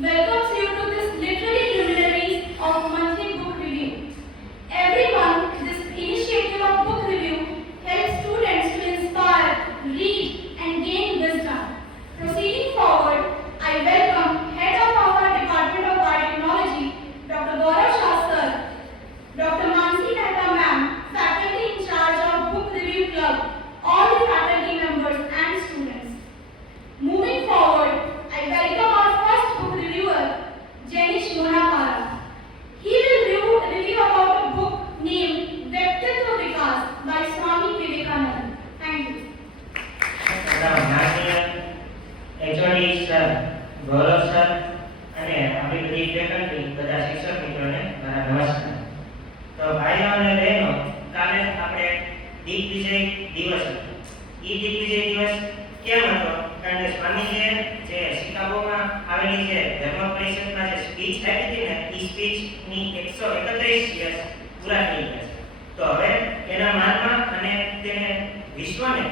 welcomes you to this literary luminaries of monthly book review. Everyone, this initiative of book review helps students to inspire, read and gain wisdom. Proceeding forward, I welcome Head of our Department of Biotechnology, Dr. Gaurav Shah sir, Dr. Mansi Mehta ma'am, faculty in charge of Book Review Club, all the faculty members and students. Moving forward, I welcome our first book reviewer, Jenish Monapara. He will review about a book named Vyaktittva Vikas by Swami Vivekananda. Thank you. HOD sir, Gaurav sir અને આપણી બધી faculty, બધા શિક્ષક મિત્રોને મારા નમસ્કાર. તો ભાઈઓ અને બહેનો, કાલે આપણે દિગ્વિજય દિવસ હતો. એ દિગ્વિજય દિવસ કેમ હતો? કારણ કે સ્વામીજીએ જે શિકાગોમાં આવેલી જે ધર્મ પરિષદમાં જે સ્પીચ આપી હતી ને, એ સ્પીચની 131 વર્ષ પૂરા થઈ ગયા છે. તો હવે એના માનમાં અને તેને વિશ્વને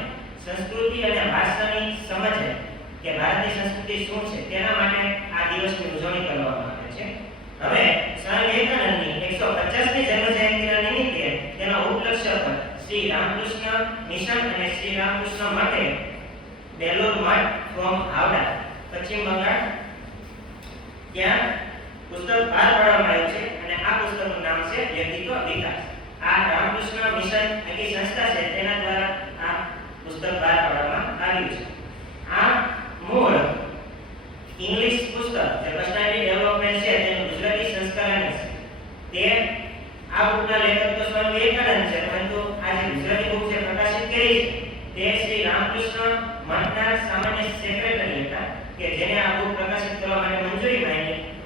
સંસ્કૃતિ અને ભાષાની સમજે કે ભારતની સંસ્કૃતિ શું છે તેના માટે આ દિવસની ઉજવણી કરવામાં આવે છે. હવે સ્વામી વિવેકાનંદની 150મી જન્મ જયંતિના નિમિત્તે તેના ઉપલક્ષ્ય પર શ્રી રામકૃષ્ણ મિશન અને શ્રી રામકૃષ્ણ મઠે બેલોર મઠ ફ્રોમ હાવડા, પશ્ચિમ બંગાળ, ત્યાં પુસ્તક બહાર પાડવામાં આવ્યું છે અને આ પુસ્તકનું નામ છે વ્યક્તિત્વ વિકાસ. આ રામકૃષ્ણ મિશન એની સંસ્થા છે તેના દ્વારા આ પુસ્તક બહાર પાડવામાં આવ્યું છે. આ મૂળ ઇંગ્લિશ પુસ્તક જે પર્સનાલિટી ડેવલપમેન્ટ છે તેનું ગુજરાતી સંસ્કરણ છે. તે આ બુકના લેખક તો સ્વામી વિવેકાનંદ છે, પરંતુ આ જે ગુજરાતી બુક છે પ્રકાશિત કરી છે તે શ્રી રામકૃષ્ણ મઠના સામાન્ય સેક્રેટરી હતા કે જેને આ બુક પ્રકાશિત કરવા માટે મંજૂરી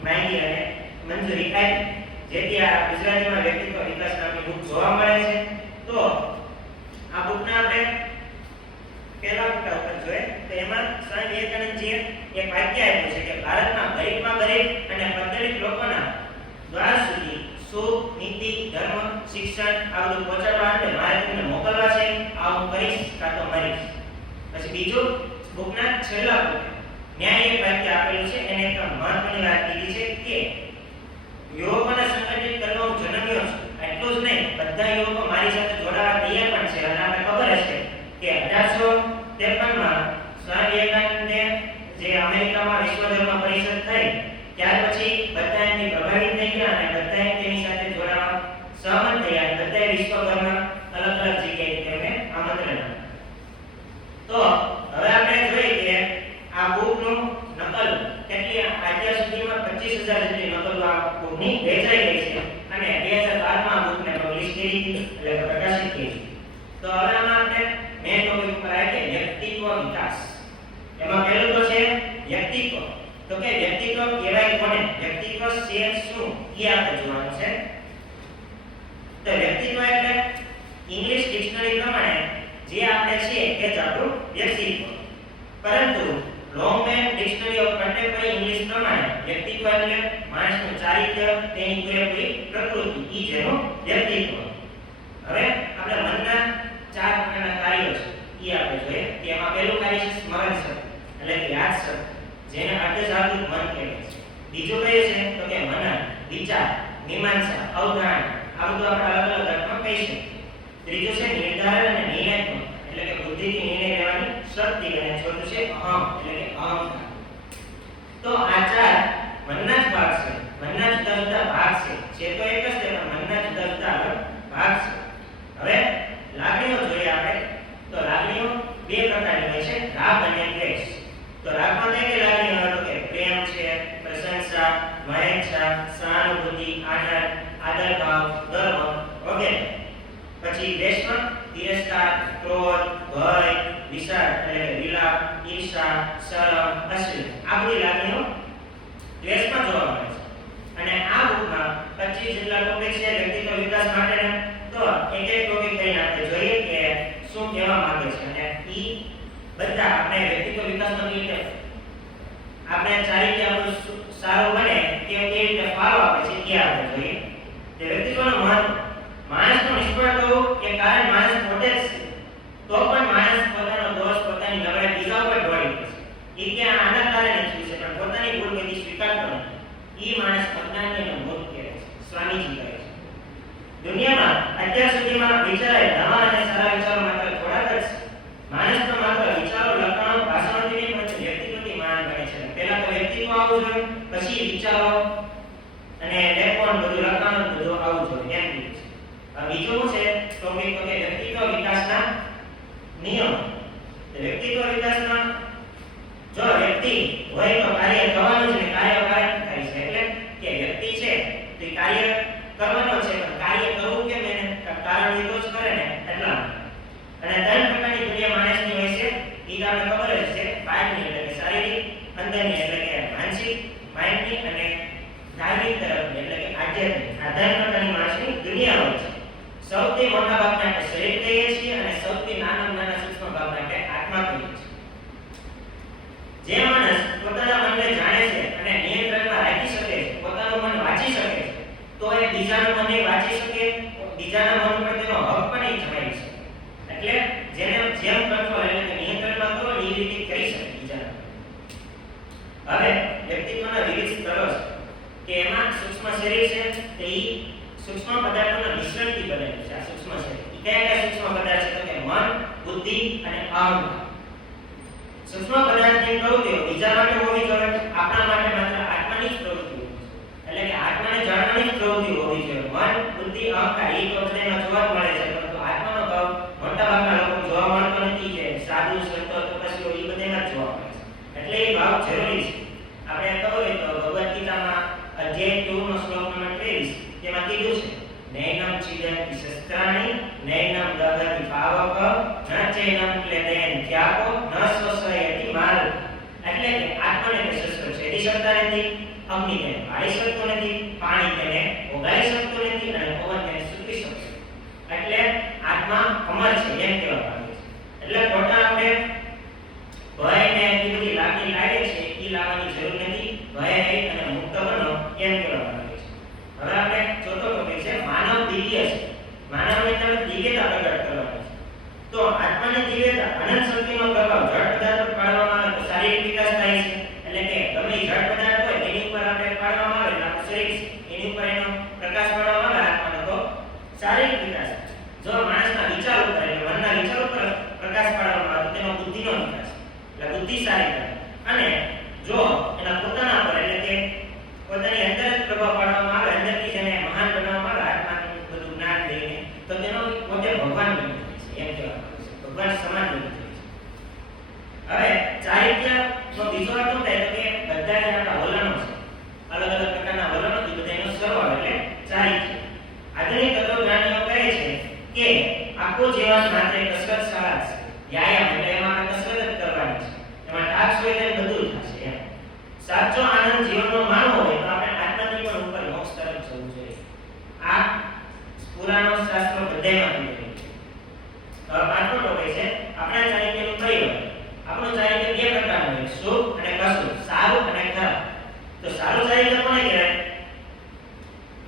માંગી અને મંજૂરી આપી, જેથી આ ગુજરાતીમાં વ્યક્તિત્વ વિકાસ નામની બુક જોવા મળે છે. તો આ બુકના આપણે પહેલા પુટા ઉપર જોઈએ તો એમાં સ્વામી વિવેકાનંદજીએ એક વાક્ય આપ્યું છે કે ભારતમાં ગરીબમાં ગરીબ અને પદ્ધતિક લોકોના દ્વાર સુધી સુખ, નીતિ, ધર્મ, શિક્ષણ આ બધું પહોંચાડવા માટે મારે તમને મોકલવા છે. આ હું કરીશ કાં તો મરીશ. પછી બીજું બુકના છેલ્લા પુટે ન્યાય એક વાક્ય આપેલું છે, એને એક મહત્વની વાત કીધી છે કે યુવકોને સંગઠિત કરવા હું જન્મ્યો છું. એટલું જ નહીં, બધા યુવકો મારી સાથે જોડાવા તૈયાર પણ છે. અને આપણે ખબર હશે કે 1853માં સ્વામી વિવેકાનંદે જે અમેરિકામાં વિશ્વ ધર્મ પરિષદ થઈ ત્યાર પછી બધા એની પ્રભાવિત થઈ ગયા અને બધા તેની સાથે જોડાવા સહમત થયા. બધા વિશ્વભરમાં અલગ અલગ જગ્યાએ તેમને આમંત્રણ આપ્યું. તો હવે આપણે જોઈએ કે આ બુકનું નકલ કેટલી અત્યાર સુધીમાં 25000 જેટલી નકલો આ બુકની વેચાઈ ગઈ છે અને 2012માં આ બુકને પબ્લિશ કરી હતી, એટલે પ્રકાશિત કરી. તો હવે આમાં આપણે મેઇન ટોપિક ઉપર આવીએ વ્યક્તિત્વ વિકાસ. એમાં પહેલું તો છે વ્યક્તિત્વ. તો કે વ્યક્તિત્વ કહેવાય કોને, વ્યક્તિત્વ છે શું એ આપણે જોવાનું છે. તો વ્યક્તિત્વ એટલે ઇંગ્લિશ ડિક્શનરી પ્રમાણે જે આપણે છીએ એ જ આપણું વ્યક્તિત્વ. પરંતુ લોંગમેન ડિક્શનરી ઓફ કન્ટેમ્પરરી ઇંગ્લિશ પ્રમાણે વ્યક્તિત્વ એટલે માણસનું ચારિત્ર્ય, તેની પૂરેપૂરી પ્રકૃતિ, એ જેનું વ્યક્તિત્વ. હવે આપણે મનના 4 પ્રકારના કાર્યો છે એ આપણે જોઈએ. તેમાં પહેલું કાર્ય છે સ્મરણ શક્તિ, એટલે કે યાદ શક્તિ, જેને અર્ધજાગૃત મન કહેવાય છે. બીજું કયું છે તો કે મનન, વિચાર, મીમાંસા, અવધારણા, આ બધું આપણે અલગ અલગ અર્થમાં કહી શકીએ. ત્રીજું છે નિર્ધારણ અને નિર્ણયાત્મક, એટલે કે બુદ્ધિથી નિર્ણય લેવાની શક્તિ. અને ચોથું છે અહમ, એટલે કે અહંકાર. તો આ 4 મનના જ ભાગ છે. મનના જુદા જુદા ભાગ છે તો એક જ છે, પણ મનના જુદા જુદા અલગ ભાગ છે. હવે લાગણીઓ જોઈએ આપણે. તો લાગણીઓ 2 પ્રકારની હોય છે, રાગ અને દ્વેષ. તો રાગમાં કઈ કઈ લાગણીઓ હોય તો કે પ્રેમ છે, પ્રશંસા, મહેચ્છા, સહાનુભૂતિ, આદર ભાવ, ગર્વ વગેરે. પછી દ્વેષમાં તિરસ્કાર, ક્રોધ, ભય, વિષાદ, એટલે કે વિલાપ, ઈર્ષા, શરમ, અશ્લીલ, આ બધી લાગણીઓ દ્વેષમાં જોવા મળે છે. અને આ બુકમાં 25 જેટલા ટોપિક છે વ્યક્તિત્વ વિકાસ માટેના. તો એક એક ટોપિક લઈને આપણે જોઈએ કે શું કહેવા માંગે છે. અને ઈ બધા આપણે વ્યક્તિત્વ વિકાસનો કેવી રીતે આપણે ચારિત્ર્ય આપણું સારું બને કે કેવી રીતે ફાળો આપે છે એ આપણે જોઈએ. તે વ્યક્તિત્વનું મહત્વ. માણસનું નિષ્ફળ થવું એ કારણ માણસ પોતે જ છે, તો પણ માણસ પોતાનો દોષ, પોતાની નબળાઈ બીજા ઉપર ઢોળી દે છે. એ કે આના કારણે થયું છે, પણ પોતાની ભૂલ કદી સ્વીકારતો નથી. ઈ માણસ અજ્ઞાનીનો મૂર્ખ કહેવાય છે. સ્વામીજી કહે છે દુનિયામાં અત્યાર સુધીમાં વિચારાય નવા અને સારા વિચારો માત્ર થોડાક જ છે. માણસ તો માત્ર વિચારો, લખાણો, ભાષણોથી નહીં પણ વ્યક્તિત્વથી મહાન બને છે. પહેલા તો વ્યક્તિત્વ આવવું જોઈએ, પછી વિચારો અને લેખન બધું લખાણ બધું આવવું જોઈએ એમ કીધું છે. આ બીજું છે ટોપિક તો કે વ્યક્તિત્વ વિકાસના નિયમ. વ્યક્તિત્વ વિકાસના જો વ્યક્તિ હોય તો કાર્ય થવાનું છે, કાર્ય થાય છે. એટલે કે વ્યક્તિ છે તે કાર્ય કરવાનો છે, પણ કાર્ય કરવું કેમ એને કારણ લીધો જ કરે ને એટલા. અને ત્રણ પ્રકારની દુનિયા માણસની હોય છે એ તો આપણે ખબર જ છે. બાહ્યની એટલે કે શારીરિક, અંદરની એટલે કે માનસિક માઇન્ડની, અને ધાર્મિક તરફની એટલે કે આધ્યાત્મિક. આ ત્રણ પ્રકારની માણસની દુનિયા હોય છે. સૌથી મોટા ભાગને આપણે શરીર કહીએ છીએ અને સૌથી નાના સૂક્ષ્મ ભાગને આપણે આત્મા કહીએ છીએ. જે માણસ પોતાના મનને જાણે છે અને નિયંત્રણમાં રાખી શકે છે, પોતાનું મન વાંચી શકે છે, તો એ બીજાનું મન વાંચી શકે, બીજાના મન પર તેનો હક પણ જમાવી શકે. એટલે જેને જેમ કંટ્રોલ એટલે કે નિયંત્રણમાં કરો એ રીતે કરી શકે બીજાના. હવે વ્યક્તિત્વના વિવિધ સ્તરો છે કે એમાં સૂક્ષ્મ શરીર છે તે સૂક્ષ્મ પદાર્થોના મિશ્રણથી બનેલું છે. આ સૂક્ષ્મ શરીર કયા સૂક્ષ્મ પદાર્થ છે તો કે મન, બુદ્ધિ અને અહંકાર. સૂક્ષ્મ પદાર્થની પ્રવૃત્તિઓ બીજા માટે હોવી જોઈએ, આપણા માટે માત્ર આત્માની જ પ્રવૃત્તિ હોવી જોઈએ. એટલે કે આત્માને જાણવાની જ પ્રવૃત્તિ હોવી જોઈએ. મન, બુદ્ધિ, અહંકાર એ તો બધામાં જોવા મળે છે, પરંતુ આત્માનો ભાવ મોટા ભાગના લોકો જોવા મળતો નથી. કે સાધુ, સંતો, તપસ્વીઓ એ બધામાં જ જોવા મળે છે. એટલે એ ભાવ જરૂરી છે. આપણે ખબર હોય તો ભગવદ ગીતામાં અધ્યાય 2 નો શ્લોક નંબર 23 તેમાં કીધું છે નૈનમ ચિદંતિ શસ્ત્રાણિ નૈનમ દગતિ પાવક ન ચૈનમ ક્લેદયન ત્યાપો ન સ્વસયતિ માલ. એટલે કે આત્માને કે શસ્ત્ર છેદી શકતા નથી, અગ્નિને બાળી શકતો નથી, પાણી તેને ઓગાળી શકતું નથી અને પવન તેને સૂકવી શકતો. એટલે આત્મા અમર છે એમ કહેવા માંગે છે. એટલે ખોટા આપણે ભય ને એટલી બધી લાગણી લાગે છે એ લાવવાની જરૂર નથી. ભય રહી અને મુક્ત બનો એમ કહેવા માંગે છે. હવે આપણે ચોથો ટોપિક છે માનવ દિવ્ય છે. માનવને તમે દિવ્યતા પ્રગટ કરવાની છે. તો આત્માની દિવ્યતા અનંત શક્તિનો પ્રભાવ જળ પદાર્થ પર પાડવામાં આવે તો શારીરિક વિકાસ થાય છે. એટલે કે ગમે જળ પદાર્થ હોય એની ઉપર આપણે પાડવામાં આવે તો આપણું શરીર એની ઉપર એનો પ્રકાશ પાડવામાં આવે આત્માનો તો શારીરિક વિકાસ. જો માણસના વિચાર ઉપર એટલે મનના વિચાર ઉપર પ્રકાશ પાડવામાં આવે તો તેનો બુદ્ધિનો વિકાસ એટલે બુદ્ધિ સારી થાય. અને જો એના પોતાના પર એટલે કે પોતાની અંદર જ પ્રભાવ પાડવામાં આવે, અંદરથી જેને મહાન બનાવવામાં આવે આત્માનું બધું જ્ઞાન લઈને, તો તેનો પોતે ભગવાન બની જાય છે એમ કહેવામાં આવે છે. ભગવાન સમાન બની જાય છે. હવે ચારિત્ર્ય તો બીજો અર્થ શું થાય તો કે બધા જે આપણા વલણો છે, અલગ અલગ પ્રકારના વલણો છે, બધાનો સરવાળો એટલે ચારિત્ર્ય. આધુનિક તત્વજ્ઞાનીઓ કહે છે કે આખું જીવન માત્ર કસરત શાળા છે, વ્યાયામ એટલે એમાં આપણે કસરત જ કરવાની છે, એમાં ટાસ્ક હોય એટલે બધું જ થશે એમ. સાચો આનંદ જીવનનો માણવો હોય તો આપણે આત્માની પણ ઉપર મોક્ષ તરફ જવું જોઈએ. આ પુરાણો શાસ્ત્રો બધામાં કીધું છે. હવે પાંચમો ટોપિક છે આપણા ચારિત્ર્યનું પરિવર્તન. આપણું ચારિત્ર્ય બે પ્રકારનું હોય, શુભ અને અશુભ, સારું અને ખરાબ. તો સારું ચારિત્ર્ય કોને કહેવાય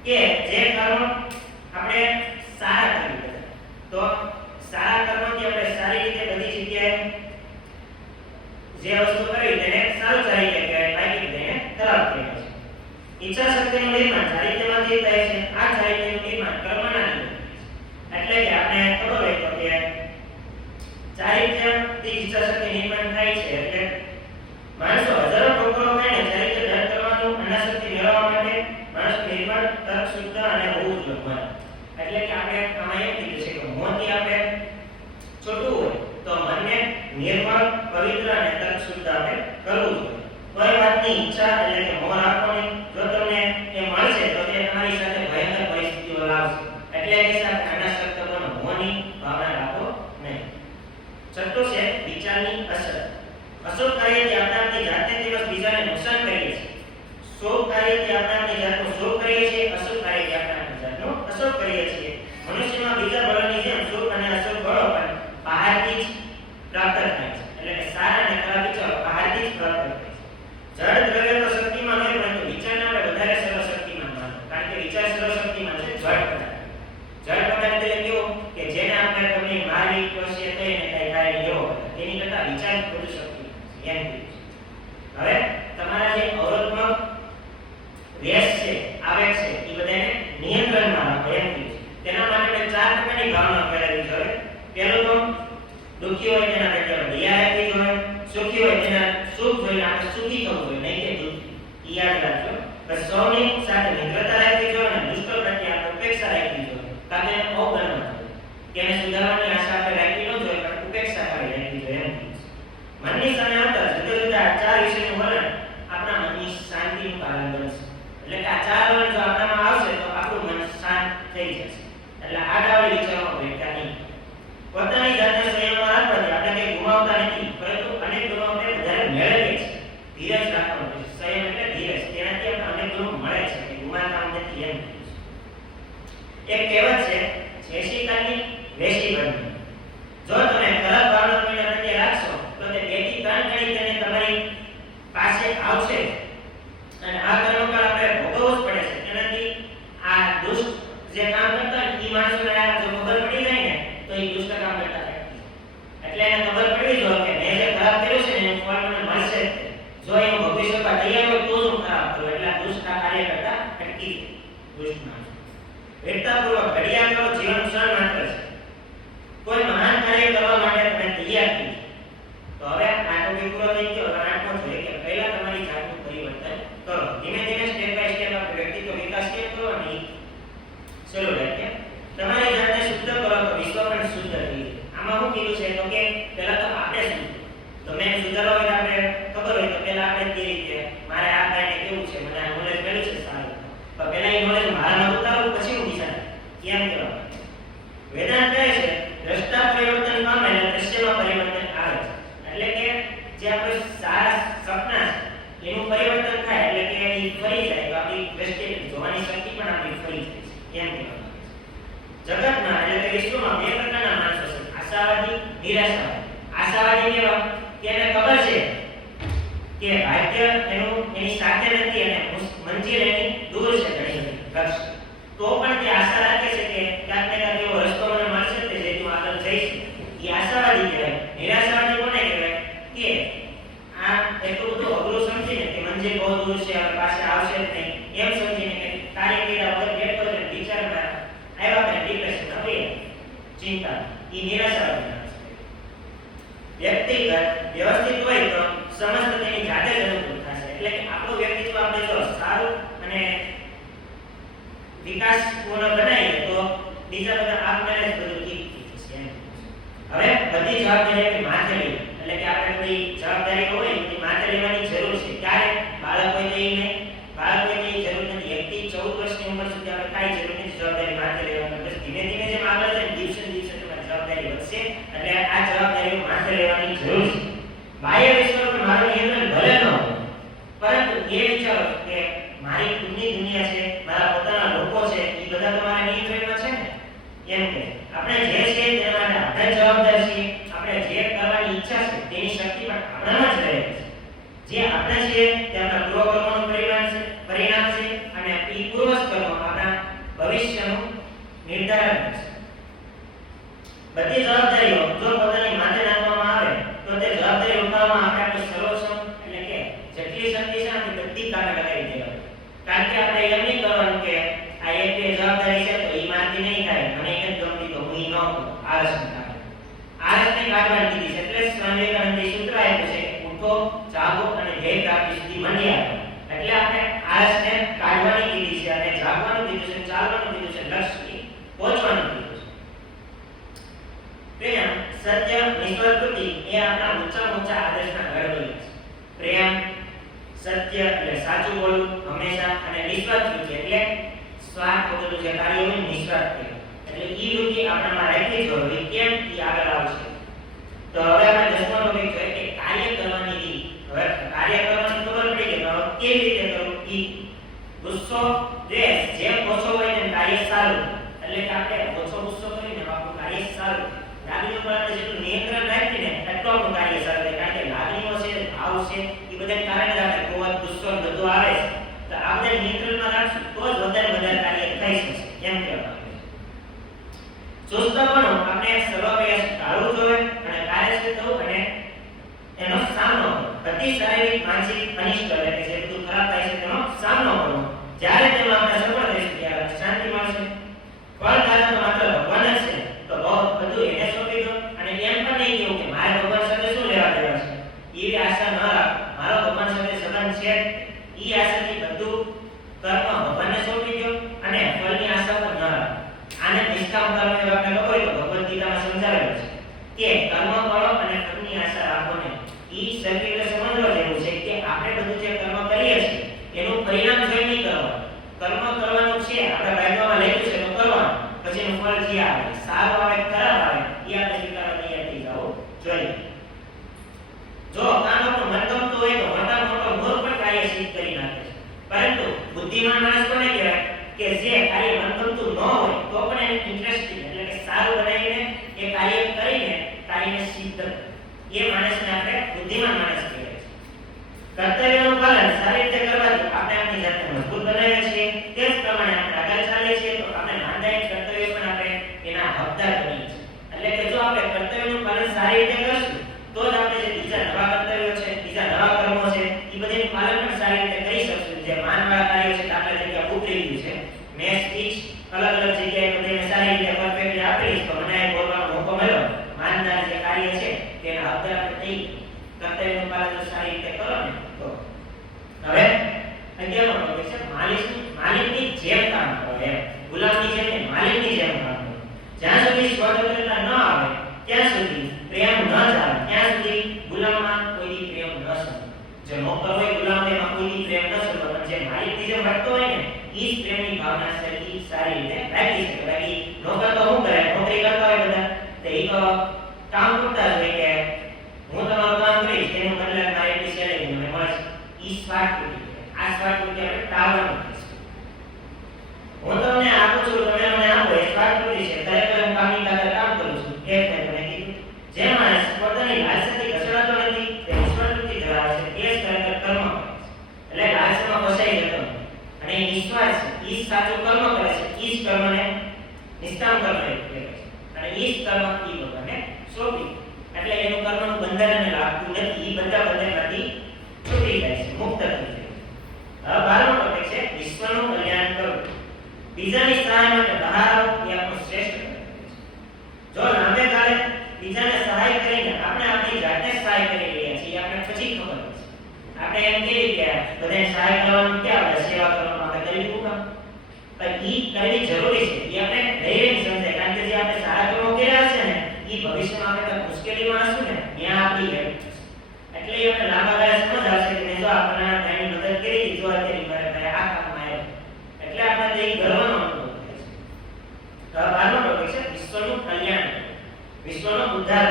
કે જે કર્મ આપણે સારા કરી બધા. તો સારા કર્મથી આપણે સારી રીતે બધી જગ્યાએ જે વસ્તુ કરી તેને સારું ચારિત્ર્ય કહેવાય, બાકી તેને ખરાબ કહેવાય છે. ઈચ્છા શક્તિનું નિર્માણ ચારિત્ર્યમાંથી થાય છે. આ ચારિત્ર્યનું નિર્માણ કર્મના લીધે થાય છે. એટલે કે આપણે ખબર હોય તો કે ચારિત્ર્યથી ઈચ્છા શક્તિ નિર્માણ થાય છે. એટલે માણસો હજારો ઠોકરો ખાઈને ચારિત્ર્ય દૃઢ કરવાનું, અનાશક્તિ મેળવવા માટે માણસ નિર્મળ, તર્ક શુદ્ધ અને હોવું જોઈએ. એટલે કે આપણે આમાં એમ કીધું છે કે મોંથી આપણે છોટું હોય તો મનને નિર્મળ, પવિત્ર અને તર્ક શુદ્ધ આપણે કરવું જોઈએ. કોઈ વાતની ઈચ્છા એટલે કે મોહ રાખવાની. જો તમને એ મળશે તો તે તમારી સાથે ભયંકર પરિસ્થિતિઓ લાવશે. એટલે કે સાથે અનાસક્ત બનો, મોહની ભાવના રાખો નહીં. છઠ્ઠું છે વિચારની અસર. અશુભ કાર્યથી આપણે આપણી જાતને દિવસ બીજાને નુકસાન કરીએ છીએ. શુભ કાર્યથી આપણે આપણી જાતનું શુભ કરીએ છીએ, અશુભ કાર્યથી આપણે આપણી જાતનું અશુભ કરીએ છીએ. મનુષ્યમાં બીજા બળોની જેમ શુભ અને અશુભ બળો પણ બહારથી જ પ્રાપ્ત થાય છે. એટલે કે સારા અને ખરાબ વિચારો બહારથી જ પ્રાપ્ત થાય છે. જળ દ્રવ્ય તો શક્તિમાન હોય પરંતુ વિચારને આપણે વધારે સર્વશક્તિમાન માનો. કારણ કે વિચાર સર્વશક્તિમાન છે. જળ પદાર્થ. જળ પદાર્થ એટલે કેવો કે જેને આપણે ગમે મારી કોશિશ કરીને કઈ થાય નહીં એવો પદાર્થ. એની કરતાં વિચાર વધુ શક્તિમાન છે એમ કીધું છે. હવે તમારા જે અવરોધમાં આપણે સુખી થવું જોઈએ, નહીં કે દુઃખી. ઈ યાદ રાખજો. બસ સૌની સાથે મિત્રતા રાખવી જોઈએ અને દુષ્ટો પ્રત્યે આપણે ઉપેક્ષા રાખવી જોઈએ. કારણ કે એને અવગણવા જોઈએ. કે એને સુધારવાની આશા આપણે રાખવી ન જોઈએ, પણ ઉપેક્ષા કરી રાખવી જોઈએ એમ. મનની સામે આવતા જુદા જુદા આ ચાર વિષયનું વર્ણન આપણા મનની શાંતિનું કારણ બનશે. એટલે કે આ ચાર વર્ણન જો આપણામાં આવશે તો આપણું મન શાંત થઈ જશે. એટલે આડાવડી વિચારોમાં ભેટતા નહીં. પોતાની જાતને સંયમમાં રાખવાથી આપણે કંઈ ગુમાવતા નથી, પરંતુ અનેક ગુણો આપણે વધારે મેળવીએ છીએ. ધીરજ રાખવાનું છે. સંયમ એટલે ધીરજ. તેનાથી આપણે અનેક ગુણો મળે છે કે ગુમાવતા નથી એમ. એક કહેવત છે, જેસી કાની વેસી બનવી. જો તમે ખરાબ ભાવના કોઈના પ્રત્યે રાખશો તો તે બેથી ત્રણ ગણી તેને તમારી પાસે આવશે અને આ કર્મકાળ આપણે ભોગવવું જ પડે છે. તેનાથી આ દુષ્ટ જે કામ કરતા હોય એ માણસોને આ જો ખબર પડી જાય ને તો એ દુષ્ટ કામ કરતા રહે. એટલે એને ખબર પડવી જોઈએ કે મેં જે ખરાબ કર્યું છે ને એનું ફળ મને મળશે જ. જો એનું ભોગવી શકવા તૈયાર હોય તો જ હું ખરાબ કરું. એટલે આ દુષ્ટ કાર્ય કરતા અટકી જાય. દુષ્ટ માણસ વીરતાપૂર્વક ઘડિયાળ કરો, જીવન ક્ષણ માત્ર છે. કોઈ મહાન કાર્ય કરવા માટે તમે તૈયાર થઈ. તો હવે આ ટોપિક પૂરો થઈ ગયો. હવે આઠમો છે કે પહેલા તમારી જાતનું પરિવર્તન કરો. ધીમે ધીમે સ્ટેપ બાય સ્ટેપ આપણે વ્યક્તિત્વ વિકાસ કેમ કરવાની શરૂ રાખીએ. તમારી જાતને શુદ્ધ કરો તો વિશ્વ પણ શુદ્ધ થઈ જાય. આમાં શું કીધું છે તો કે પહેલા તો આપણે શુદ્ધ. તમે સુધારવા હોય આપણે ખબર હોય તો પહેલા આપણે તે રીતે મારે આ કારણે કેવું છે, મને આ નોલેજ મળ્યું છે સારું, તો પહેલા એ નોલેજ મારામાં ઉતારવું પછી હું દિશા કેમ કરવા. વેદાંત કહે છે દ્રષ્ટા પરિવર્તન પામે એટલે દ્રશ્યમાં પરિવર્તન આવે છે. એટલે કે જે આપણે સારા સપના છે એનું પરિવર્તન થાય એટલે કે એ ફરી જાય તો આપણી દ્રષ્ટિ જોવાની શક્તિ પણ આપણી ફરી જાય છે. એમ કહેવામાં જગતમાં એટલે કે વિશ્વમાં બે પ્રકારના માણસો છે, આશાવાદી, નિરાશાવાદી. આશાવાદી કેવા? કે એને ખબર છે કે ભાગ્ય એની સાથે નથી અને મંજિલ એની દૂર છે ઘણી બધી લક્ષ્ય. તો પણ તે આશા રાખે છે કે ક્યાંક ને ક્યાંક એવો રસ્તો મને મળશે કે જેથી હું આગળ જઈશ. એ આશાવાદી કહેવાય. નિરાશાવાદી કોને કહેવાય? કે આ એટલું બધું અઘરું સમજીને કે મંજિલ બહુ દૂર છે, હવે પાસે આવશે જ નહીં એમ સમજીને કે કાર્ય કર્યા વગર બેઠો છે, વિચારમાં આવ્યા કરે ડિપ્રેશન આવે ચિંતા. એ નિરાશાવાદી માણસ છે. વ્યક્તિગત વ્યવસ્થિત હોય તો સમસ્ત તેની જાતે જ અનુકૂળ થશે. એટલે કે આપણું વ્યક્તિત્વ આપણે જો સારું અને વિકાસપૂર્ણ બનાવીએ તો બીજા બધા આપમેળે જ બધું ઠીક થઈ જશે. હવે બધી જવાબદારી આપણી માથે લેવી. એટલે કે આપણે બધી જવાબદારી હોય એ માથે લેવાની જરૂર છે. ક્યારે? બાળકોએ તો એ નહીં, બાળકોએ તો એ જરૂર નથી. 1 થી 14 વર્ષની ઉંમર સુધી આપણે કાંઈ જરૂર નથી જવાબદારી માથે લેવાની. બસ ધીમે ધીમે જેમ આગળ જાય દિવસે દિવસે તમારી જવાબદારી વધશે. એટલે આ જવાબદારીઓ માથે લેવાની જરૂર છે. બાહ્ય વિશ્વ પર મારું નિયંત્રણ ભલે ન હોય, પરંતુ એ વિચારો કે મારી ખુદની દુનિયા છે, મારા પોતાના લોકો છે, એ બધા તમારા નિયંત્રણમાં છે ને. એમ કે આપણે જે છે તેના માટે આપણે જવાબદાર છીએ. આપણે જે કરવાની ઈચ્છા છે તેની શક્તિ પણ આપણામાં જ રહે છે. જે આપણે છે તે આપણા પૂર્વકર્મોનું પરિણામ છે અને એ પૂર્વકર્મો આપણા ભવિષ્યનું નિર્ધારણ છે. બધી જવાબદારીઓ જો પોતાની માથે નાખવામાં આવે તો તે જવાબદારી ઉઠાવવામાં આપણે આપણું સર્વસ્વ એટલે કે જેટલી શક્તિ છે ને બધી કામે લગાવી દેવાની. કારણ કે આપણે એમ નહીં કરવાનું કે આ એક બે જવાબદારી છે તો એ મારથી નહીં થાય, મને એક જ ગમતી તો હું ન કરું. આળસને કારણે આળસને કાઢવાની કીધી છે. એટલે સ્વામી વિવેકાનંદે સૂત્ર આપ્યું છે કે ઉઠો, જાગો અને ધ્યેય પ્રાપ્તિ સુધી મંડી આપો. એટલે આપણે આળસને કાઢવાની કીધી છે અને જાગવાનું કીધું છે, ચાલવાનું કીધું છે, લક્ષ્ય સુધી પહોંચવાનું કીધું છે. પ્રેમ, સત્ય, નિસ્વાર્થવૃત્તિ એ આપણા ઊંચા આદર્શના ઘડવૈયા છે. પ્રેમ, સત્ય એટલે સાચું બોલવું હંમેશા, અને નિસ્વાર્થવૃત્તિ એટલે સ્વાર્થ વગરનું જે કાર્ય હોય નિસ્વાર્થ કહેવાય. એટલે ઈ વૃત્તિ આપણામાં રાખવી જોઈએ. કેમ ઈ આગળ આવશે. તો હવે આપણે 10મો ટોપિક જોઈએ કે કાર્ય કરવાની રીત. હવે કાર્ય કરવાની ખબર પડી કે કેવી રીતે કરવું. ઈ ગુસ્સો, દ્વેષ જેમ ઓછો હોય તેમ કાર્ય સારું. એટલે કે આપણે ઓછો ગુસ્સો કરીને આપણું કાર્ય સારું. લાગણીઓ પર આપણે જેટલું નિયંત્રણ રાખીને એટલું આપણું કાર્ય સારું થાય. કારણ કે લાગણીઓ છે, ભાવ છે, એ બધાને કારણે જ આપણે ક્રોધ, ગુસ્સો બધું આવે છે. તો આ બધા નિયંત્રણમાં રાખશું તો જ વધારે કાર્ય થઈ શકશે. એમ કહેવામાં આવે છે. ચુસ્તપણું આપણે સર્વપ્રયાસ ટાળવું જોઈએ અને કાર્યશીલ થવું અને એનો સામનો બધી શારીરિક, માનસિક અનિષ્ટ એટલે કે જે બધું ખરાબ થાય છે તેનો સામનો કરવો. જ્યારે તેમાં આપણે સફળ થઈશું ત્યારે શાંતિ મળશે. ફળ ધારણ તો માત્ર ભગવાન જ છે, તો બધું એને સોંપી દો. અને એમ પણ નહીં કેવું કે મારે ભગવાન સાથે શું લેવા દેવા છે, એવી આશા ન રાખો. મારો ભગવાન સાથે કર્મ કરવાનું છે, આપણે બાઇબલમાં લખ્યું છે તો કરવાનું, પછી એનું ફળ જે આવે સારું આવે ખરાબ આવે એ આપણે સ્વીકારવા તૈયાર થઈ જવું જોઈએ. જો કામ આપણું મનગમતું હોય તો મોટા મોટો મૂર્ખ પણ કાર્ય સિદ્ધ કરી નાખે છે, પરંતુ બુદ્ધિમાન માણસ કોને કહેવાય કે જે કાર્ય મનગમતું ન હોય તો પણ એને ઇન્ટરેસ્ટિંગ એટલે કે સારું બનાવીને એ કાર્ય કરીને કાર્યને સિદ્ધ કરે, એ માણસને આપણે બુદ્ધિમાન માણસ કહેવાય છે. કર્તવ્યનું પાલન સારી રીતે કરવાથી આપણે આપણી જાતને મજબૂત બનાવીએ છીએ, તે જ પ્રમાણે આપણે આગળ ચાલીએ છીએ તો આપણે માનદાયક કર્તવ્ય પણ આપણે એના હકદાર બનીએ છીએ. એટલે કે જો આપણે કર્તવ્યનું પાલન સારી રીતે કરશું તો જ આપણે જે બીજા નવા કર્તવ્યો છે, બીજા નવા કર્મો છે એ બધાનું પાલન પણ સારી રીતે કરી શકશું. જે માનવાળા કાર્યો છે, દાખલા તરીકે બુક રિવ્યુ છે, મેં સ્પીચ અલગ અલગ જગ્યાએ બધાને સારી રીતે પરફેક્ટલી આપેલી તો મને બોલવાનો મોકો મળ્યો, માનદાર જે કાર્ય છે તેના હકદાર આપણે થઈ કર્તવ્યનું પાલન જો સારી રીતે કરો ને તો. હવે 11મો ટોપિક છે માલિકની જેમ કામ કરો, એમ ગુલામની જેમ નહીં, માલિકની જેમ કામ કરો. જ્યાં સુધી સ્વતંત્રતા ન આવે ત્યાં સુધી પ્રેમ ન ચાલે, ત્યાં સુધી ગુલામમાં કોઈ પ્રેમ ન સમજે. જે નોકર હોય ગુલામ એમાં કોઈ પ્રેમ ન સમજે, પણ જે માલિકની જેમ વર્તતો હોય ને એ જ પ્રેમની ભાવના સારી રીતે રાખી શકે. બાકી નોકર તો શું કરે, નોકરી કરતા હોય બધા તો એ તો કામ કરતા જ હોય કે હું તમારું કામ કરીશ એનું બદલે મારે એટલી સેલેરી મને મળશે, ઈ સ્વાર્થ વૃત્તિ. આ સ્વાર્થ વૃત્તિ આપણે ટાળવાનું છે. હું તમને આપું છું, તમે મને આપો, એ સ્વાર્થ વૃત્તિ છે. ખરેખર હું કામની કાતર કામ કરું છું, એ જ મેં તમને કીધું. જે માણસ પોતાની લાલસાથી ઘસડાતો નથી તે ઈશ્વર વૃત્તિ ધરાવે છે, એ જ ખરેખર કર્મ કરે છે. એટલે લાલસામાં ફસાઈ જતો નથી અને એ નિસ્વાર્થ છે, ઈ જ સાચું કર્મ કરે છે, ઈ જ કર્મને નિષ્કામ કર્મ કહેવાય છે અને ઈ જ કર્મ ઈ ભગવાનને સોંપી. એટલે એનું કર્મનું બંધન એને લાગતું નથી, ઈ બધા બંધનમાંથી છૂટી જાય છે, મુક્ત થઈ જાય છે. હવે 12મો ટોપિક છે વિશ્વનું કલ્યાણ કરો. બીજાની સહાય માટે બહાર આવવું એ આપણું શ્રેષ્ઠ કર્તવ્ય છે. જો લાંબે ગાળે બીજાને સહાય કરીને આપણે આપણી જાતને સહાય કરી રહ્યા છીએ આપણે પછી ખબર પડશે. આપણે એમ કહીએ કે બધાને સહાય કરવાનું ક્યાં આવે, સેવા કરવાનું આપણે કરી પૂરા, પણ ઈ કરવી જરૂરી છે. ઈ આપણે ધૈર્યની સમજાય, કારણ કે જે આપણે સારા કર્મો કર્યા છે ને ઈ ભવિષ્યમાં આપણે કઈ મુશ્કેલીમાં હશું ને ત્યાં આપણી હેલ્પ થશે. એટલે એ આપણે લાંબા ગાળે સમજ આવશે કે જો આપણે ભાઈની મદદ કરી, જો અત્યારે મારે ભાઈ આ કામમાં આવ્યો, એટલે આપણે તે ગર્વનો અનુભવ થાય છે. તો 12મો ટોપિક છે વિશ્વનું કલ્યાણ, વિશ્વનો ઉદ્ધાર.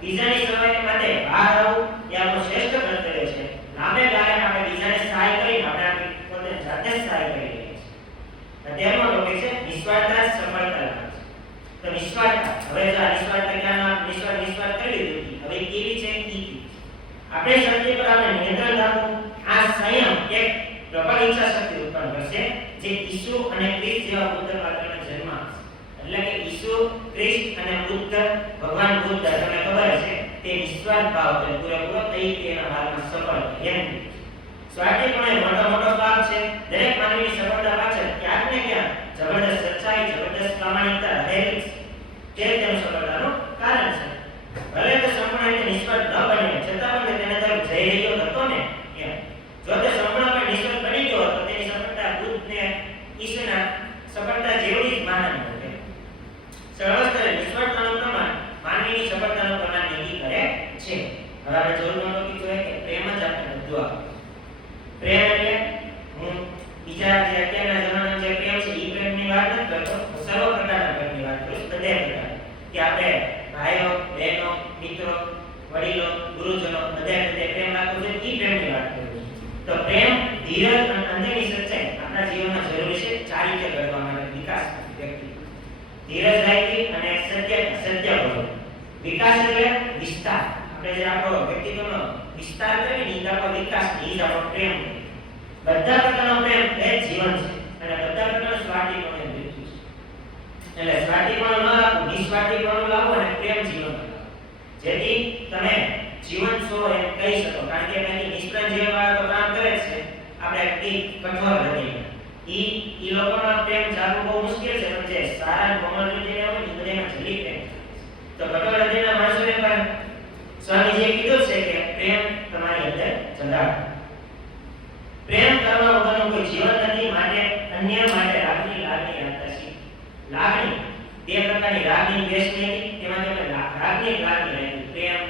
બીજાની સહાય માટે બહાર આવવું એ આપણું શ્રેષ્ઠ કર્તવ્ય છે. લાંબે ગાળે આપણે બીજાને સહાય કરીને આપણે આપણી પોતે જાતે સહાય કરી રહ્યા છીએ. 13મો ટોપિક છે નિસ્વાર્થતા સફળતા લાવે છે. તો નિસ્વાર્થતા, હવે જો આ નિસ્વાર્થતા જ્ઞાનમાં નિસ્વાર્થ કરી દીધી, હવે કેવી છે ઈ આપણે શક્તિ પર આપણે નિયંત્રણ રાખવું. આ સંયમ એક પ્રબળ ઈચ્છા શક્તિ ઉત્પન્ન કરશે જે ઈસુ અને ખ્રિસ્ત જેવા પુત્ર પાત્રને જન્મ આપશે. એટલે કે ઈસુ, ખ્રિસ્ત અને બુદ્ધ, ભગવાન બુદ્ધ તમને ખબર છે તે નિસ્વાર્થ ભાવથી પૂરેપૂરો થઈ તેના માર્ગમાં સફળ થયા. સ્વાર્થીપણું એ મોટો પાપ છે. દરેક માનવીની સફળતા પાછળ ક્યાંક ને ક્યાંક જબરદસ્ત સચ્ચાઈ, જબરદસ્ત પ્રામાણિકતા રહેલી છે, તે તેનું સફળતાનું કારણ છે. ભલે તે સંપૂર્ણ રીતે નિષ્ફળ ન બન્યો છતાં પણ તેના તરફ જઈ રહ્યો હતો ને એમ. જો તે સંપૂર્ણપણે નિષ્ફળ બની ગયો તો તેની સફળતા બુદ્ધ ને ઈસુના સફળતા જેવડી જ માનન હતી. સર્વસ્તરે નિષ્ફળતાનું પ્રમાણ માનવીની સફળતાનું પ્રમાણ નક્કી કરે છે. હવે આપણે જોવાનું ટોપિક જોઈએ કે પ્રેમ જ આપણે બધું આપે. પ્રેમ એટલે હું બીજા જે અત્યારના જમાનામાં જે પ્રેમ છે એ પ્રેમની વાત નથી કરતો, હું સર્વ પ્રકારના પ્રેમની વાત કરું છું. બધા પ્રકાર કે આપણે ભાઈઓ, બહેનો, મિત્રો, વડીલો, ગુરુજનો બધા પ્રેમ રાખવો જોઈએ, એ પ્રેમની વાત કરું છું. તો પ્રેમ, ધીરજ અને અંદરની સચ્ચાઈ આપણા જીવનમાં જરૂરી છે ચારિત્ર્ય ઘડવા માટે, વિકાસ વ્યક્તિ. ધીરજ રાખવી અને સત્ય બોલવું. વિકાસ એટલે વિસ્તાર. આપણે જે આપણો વ્યક્તિત્વનો વિસ્તાર કરીએ ને એ આપણો વિકાસ, એ જ આપણો પ્રેમ. બધા પ્રકારનો પ્રેમ એ જીવન છે અને બધા પ્રકારનો સ્વાર્થીપણું એ મૃત્યુ છે. એટલે સ્વાર્થીપણું ન રાખવું, નિસ્વાર્થીપણું લાવો અને પ્રેમ જીવનમાં લાવો, જેથી તમે જીવન છો એમ કહી શકો. કારણ કે બાકી નિષ્ફળ જીવનવાળા તો કામ કરે છે આપણે ઈ કઠોર હૃદયના, ઈ લોકોમાં પ્રેમ જાગવું બહુ મુશ્કેલ છે, પણ જે સારા કોમળ હૃદયના હોય ને બધામાં જલ્દી પ્રેમ તો કઠોર હૃદયના માણસોને પણ સ્વામીજીએ કીધું છે કે પ્રેમ તમારી અંદર જગાડો. પ્રેમ કરવા વગરનું કોઈ જીવન નથી, માટે અન્ય માટે લાગણી રાખતા શીખો. લાગણી બે પ્રકારની લાગણી બેસતી હતી, તેમાં તમે લાગણી રાખી પ્રેમ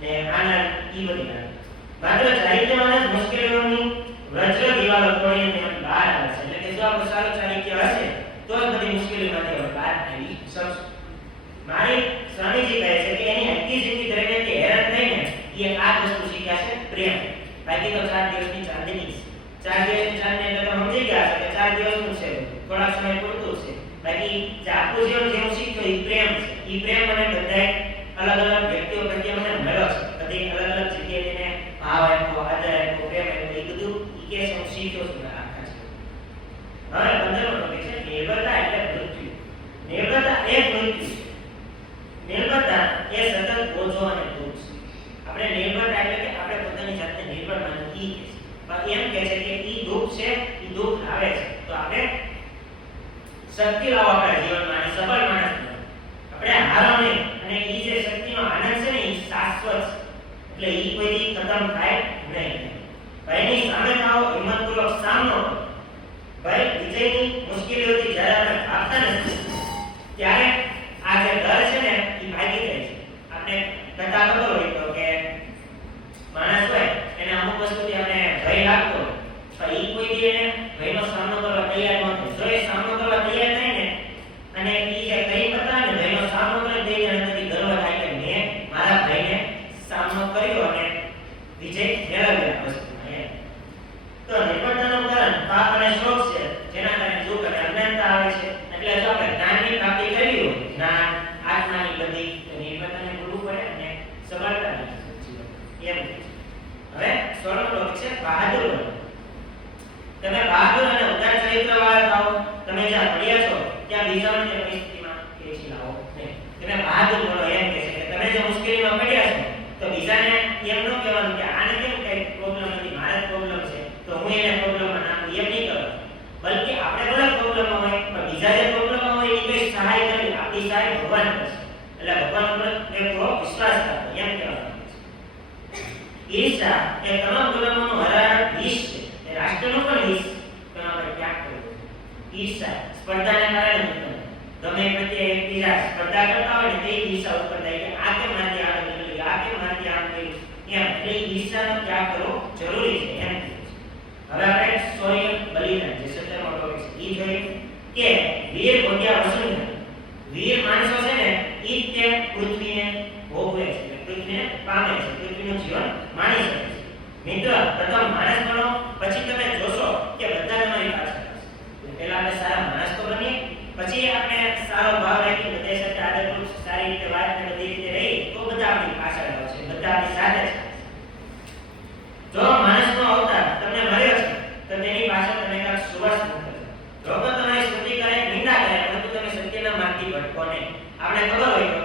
ને આનંદ, ઈ બધી લાગણી. માત્ર ચારિત્ર્યમાં જ મુશ્કેલીઓની વજ્ર દિવાલો તોડીને તેમ બહાર આવે છે. એટલે કે જો આપણું સારું ચારિત્ર્ય હશે તો જ બધી મુશ્કેલીમાંથી આપણે બહાર આવી શકશું. મારી સ્વામીજી કહે છે કે એની આખી જિંદગી દરમિયાન તે હેરાન થઈને એ આ વસ્તુ શીખ્યા છે, પ્રેમ. બાકી તો 4 દિવસની ચાંદની છે. 4 દિવસની ચાંદની એટલે તો સમજી ગયા છે કે 4 દિવસનું છે, થોડા સમય પૂરતું છે. બાકી જે આપણું જીવન જેવું શીખ્યું એ પ્રેમ છે. એ પ્રેમ મને બધાય અલગ અલગ વ્યક્તિઓ પ્રત્યે મને મળ્યો છે. બધી અલગ અલગ જગ્યાએ તેને ભાવ આપ્યો, આદર આપ્યો, પ્રેમ આપ્યો, એ બધું ઈ કે છે હું શીખ્યો છું મારા આખા જીવનમાં. હવે 15મો ટોપિક છે નિર્ભરતા એટલે મૃત્યુ. નિર્ભરતા એ મૃત્યુ છે. નિર્ભરતા એ સતત બોજો અને દુઃખ છે. આપણે નિર્ભરતા એટલે કે આપણે પોતાની જાતને નિર્ભર માનવું ઈ કે છે. પણ એમ કહે છે કે ઈ દુઃખ છે, ઈ દુઃખ આવે છે તો આપણે શક્તિ લાવો આપણા જીવનમાં અને સબળ માણસ બનો. આપણે હારો નહીં અને ઈ જે શક્તિનો આનંદ છે ને ઈ શાશ્વત છે. એટલે ઈ કોઈ દી ખતમ થાય નહીં. ભાઈની સામે આવો, હિંમતપૂર્વક સામનો કરો. ભાઈ વિજયની મુશ્કેલીઓથી જ્યારે આપણે ભાગતા નથી ત્યારે આ જે ડર છે ને એ ભાગી જાય છે. આપણે કથા ખબર હોય તો કે માણસ હોય એને અમુક વસ્તુથી આપણે ભય લાગતો હોય પણ એ કોઈ દી એને ભયનો સામનો કરવા તૈયાર ન થાય. જો એ સામનો કરવા તૈયાર થાય ને અને એ જે ભય બતાવે ને ભયનો સામનો કરે તો એને અંદરથી ગર્વ થાય કે મેં મારા ભયને સામનો કર્યો અને વિજય મેળવ્યો આ વસ્તુમાં એમ. તો નિર્ભરતાનું કારણ પાપ અને શોક છે, જેના કારણે દુઃખ અને અજ્ઞાનતા આવે છે. એટલે જો આપણે જ્ઞાનની પ્રાપ્તિ કરવી હોય, જ્ઞાન આત્માની બધી, તો નિર્ભરતાને ભૂલવું પડે અને સબળતાની જીવન એમ. હવે 16મો ટોપિક છે બહાદુર બનો. તમે બહાદુર અને ઉદાર ચરિત્રવાળા થાઓ. તમે જ્યાં પડ્યા છો ત્યાં બીજાઓને તે પરિસ્થિતિમાં ખેંચી લાવો નહીં. તમે બહાદુર બનો એમ કહે છે કે તમે જે મુશ્કેલીમાં પડ્યા છો તો બીજાને એમ ન કહેવાનું કે આને કેમ કઈ પ્રોબ્લેમ નથી, મારે પ્રોબ્લેમ છે તો હું એને પ્રોબ્લેમમાં નાખું, એમ નહીં કરવાનું. બલ્કે આપણે ભલે પ્રોબ્લેમમાં હોય પણ બીજા જે પ્રોબ્લેમમાં હોય એની કોઈ સહાય કરવી. આપણી સહાય ભગવાન કરશે. એટલે ભગવાન ઉપર એક વિશ્વાસ રાખો એમ કહેવાનું. ઈર્ષા એ તમામ ગુલામોનું હરાર વિષ છે. એ રાષ્ટ્રનું પણ વિષ તો આપણે ત્યાગ કરવો. ઈર્ષા સ્પર્ધાને કારણે ઉત્પન્ન. ગમે પ્રત્યે એકબીજા સ્પર્ધા કરતા હોય ને તે ઈર્ષા ઉત્પન્ન થાય કે આ કેમ મારી આગળ નીકળી, આ કેમ મારી આમ થઈ એમ. એટલે ઈર્ષાનો ત્યાગ કરવો જરૂરી છે એમ. હવે આપણે શૌર્ય બલિદાન જે 17મો ટોપિક છે ઈ જોઈએ કે વીર ભોગ્યા વસુંધરા. વીર માણસો છે ને ઈ તે પૃથ્વીને ભોગવે છે, પૃથ્વીને પામે છે, પૃથ્વીનું જીવન માણી શકે છે. મિત્ર પ્રથમ માણસ બનો, પછી તમે જોશો કે બધા તમારી પાછળ હશે. પહેલા આપણે સારા માણસ તો બનીએ, પછી આપણે સારો ભાવ રાખી બધા સાથે આદરપૂર્વક સારી રીતે વાત ને બધી રીતે રહી તો બધા આપણી પાછળ આવશે, બધા આપણી સાથે છે. જો માણસનો અવતાર તમને મળ્યો છે તો તેની પાછળ તમે કાંઈક સુવાસ મૂકો. લોકો તમારી સ્તુતિ કરે, નિંદા કરે, પરંતુ તમે સત્યના માર્ગથી ભટકો નહીં. આપણે ખબર હોય તો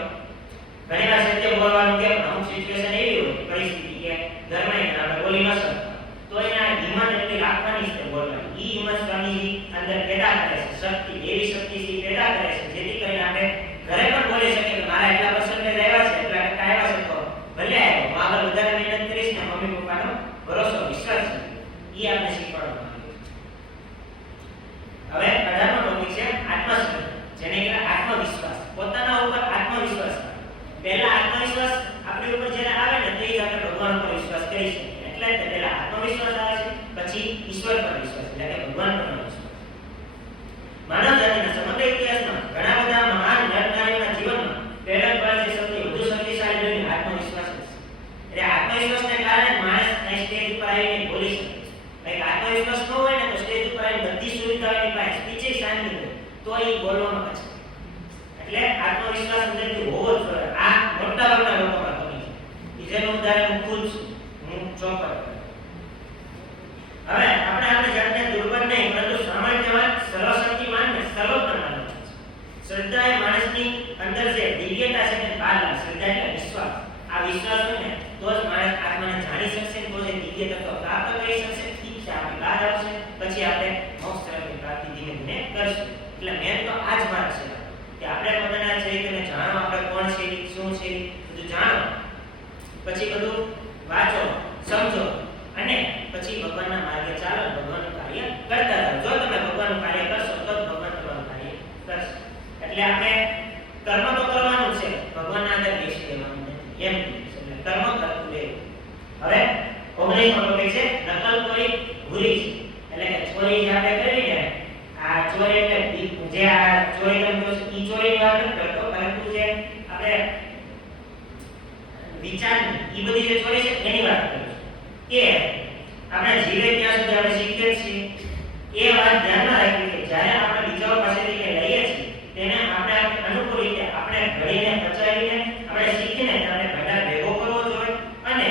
ઘણી વાર સત્ય બોલવાનું કે અમુક સિચ્યુએશન એવી હોય પરિસ્થિતિ કે ઘરમાં આપણે બોલી ન શકતા તો એના હિંમત એટલી રાખવાની છે બોલવાની. ઈ હિંમત સ્વામીજી અંદર પેદા કરે છે. શક્તિ એવી શક્તિ છે પેદા કરે છે જેથી કરીને આપણે ઘરે પણ બોલી શકીએ કે મારા એટલા પર્સન્ટેજ આવ્યા છે, એટલા ટકા આવ્યા છે તો ભલે આવ્યો, હું આગળ વધારે મહેનત કરીશ ને મમ્મી પપ્પાનો ભરોસો વિશ્વાસ છે. ઈ આપણે શીખવાડવામાં આવ્યું. હવે 18મો ટોપિક છે આત્મશ્રદ્ધા, જેને કહેવાય આત્મવિશ્વાસ. પોતાના ઉપર આત્મવિશ્વાસ. પહેલા આત્મવિશ્વાસ આપણી ઉપર જ્યારે આવે ને તો જ આપણે ભગવાન પર વિશ્વાસ કરી શકીએ. એટલે જ પહેલા આત્મવિશ્વાસ આવે છે, પછી ઈશ્વર પર વિશ્વાસ એટલે કે ભગવાન પર વિશ્વાસ. માનવ જાતિના સમગ્ર ઇતિહાસમાં ઘણા બધા મહાન નરનારીઓના જીવનમાં પ્રેરક બળ જે સૌથી વધુ શક્તિશાળી બન્યું આત્મવિશ્વાસ છે. એટલે આત્મવિશ્વાસને કારણે માણસ સ્ટેજ ઉપર આવીને બોલી શકે છે. like આત્મવિશ્વાસ ન હોય ને તો સ્ટેજ ઉપર આવીને બધી સુવિધાઓની પાસે સ્પીચે શાંતિ હોય તો એ બોલવામાં કચે. એટલે આત્મવિશ્વાસ અંદરથી હોવો જ જોઈએ. આ મોટા ભાગના લોકોમાં કમી છે. જેનું ઉદાહરણ હું ખુદ છું, હું ચોપર. હવે આપણે આપણી જાતને દુર્બળ નહીં પરંતુ સામર્થ્યવાન, સર્વશક્તિમાન અને સર્વોત્તમ માનવું છે. શ્રદ્ધા એ માણસની અંદર જે દિવ્યતા છે તેને બહાર લાવે. શ્રદ્ધા એટલે વિશ્વાસ. આ વિશ્વાસ હોય ને તો જ માણસ આત્માને જાણી શકશે, તો જ દિવ્ય તત્વ પ્રાપ્ત કરી શકશે. ઠીક છે, આપણી બહાર આવશે પછી આપણે મોક્ષ તરફની પ્રાપ્તિ ધીમે ધીમે કરશું. એટલે મેન તો આ જ વાત છે કે આપણે પોતાના ચરિત્રને જાણો, આપણે કોણ છે, શું છે, બધું જાણો, પછી બધું વાંચો, સમજો અને પછી ભગવાનના માર્ગે ચાલો, ભગવાનનું કાર્ય કરતા જાઓ. જો તમે ભગવાનનું કાર્ય કરશો તો જ ભગવાન તમારું કાર્ય કરશે. એટલે આપણે કર્મ તો કરવાનું છે, ભગવાનના અંદર બેસી રહેવાનું નથી એમ. એટલે કર્મ કરતું રહેવું. હવે 19મો ટોપિક છે નકલ કરી ભૂરી આપણે કરીને આ ચોરી એટલે જે આ ચોરી કરતો છે ઈ ચોરીની વાત નથી કરતો, પરંતુ જે આપણે વિચારની ઈ બધી જે ચોરી છે એની વાત કરું છું કે આપણે જીવે ત્યાં સુધી આપણે શીખીએ છીએ એ વાત ધ્યાનમાં રાખવી કે જ્યારે આપણે બીજાઓ પાસેથી કંઈ લઈએ છીએ તેને આપણે અનુકૂળ રીતે આપણે ઘડીને પચાવીને આપણે શીખીને આપણે ઘડા ભેગો કરવો જોઈએ અને